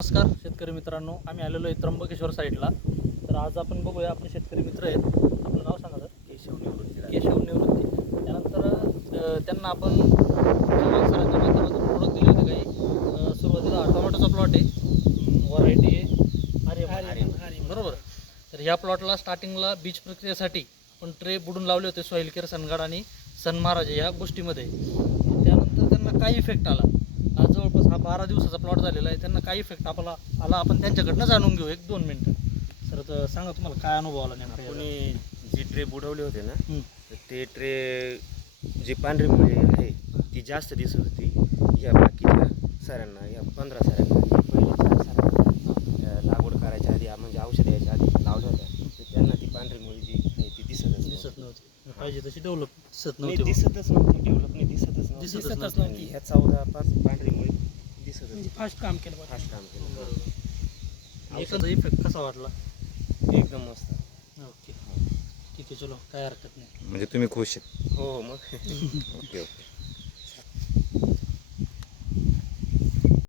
नमस्कार शेतकरी मित्रांनो, आम्ही आलेलो आहे त्र्यंबकेश्वर साईडला. तर आज आपण बघूया, आपले शेतकरी मित्र आहेत. आपलं नाव सांगा सर. केशव निवृत्ती. त्यानंतर त्यांना आपण सरांच्या माध्यमातून प्रोडक्ट दिले होते काही. सुरुवातीला टोमॅटोचा प्लॉट आहे, व्हरायटी आहे आर्यमान, बरोबर. तर ह्या प्लॉटला स्टार्टिंगला बीज प्रक्रियेसाठी आपण ट्रे बुडून लावले होते, सॉईल केअर, सनगार्ड आणि सन महाराज या गोष्टीमध्ये. त्यानंतर त्यांना काय इफेक्ट आला, आज जवळपास हा 12 दिवसाचा प्लॉट झालेला आहे. त्यांना काय इफेक्ट आला आपण त्यांच्याकडनं जाणून घेऊ. 1-2 मिनटं सर. तर सांगा तुम्हाला काय अनुभव आला नेमका. कोणी जी ट्रे बुडवले होते ना, तर ते ट्रे जी पांढरी मुळी आहे ती जास्त दिसत होती. या बाकीच्या सरांना, या 15 सरांना, जे पहिले 4 सरांना लागवड करायच्या आधी म्हणजे औषध यायच्या आधी लावल्या होत्या, तर त्यांना ती पांढरी मुळी जी आहे ती दिसत नव्हती. पाहिजे तशी डेव्हलप दिसत नाही, नव्हती. दिसतच नव्हती. डेव्हलप नाही, दिसतच नव्हती. ह्या 14-5 पांढरी मुळी दिसत होती. फास्ट काम केलं फास्ट काम केलं. बरोबर. एकाचा इफेक्ट कसा वाटला? एकदम मस्त. ओके, ठीक आहे, चलो, काय हरकत नाही. म्हणजे तुम्ही खुश आहेत? हो मग ओके ओके.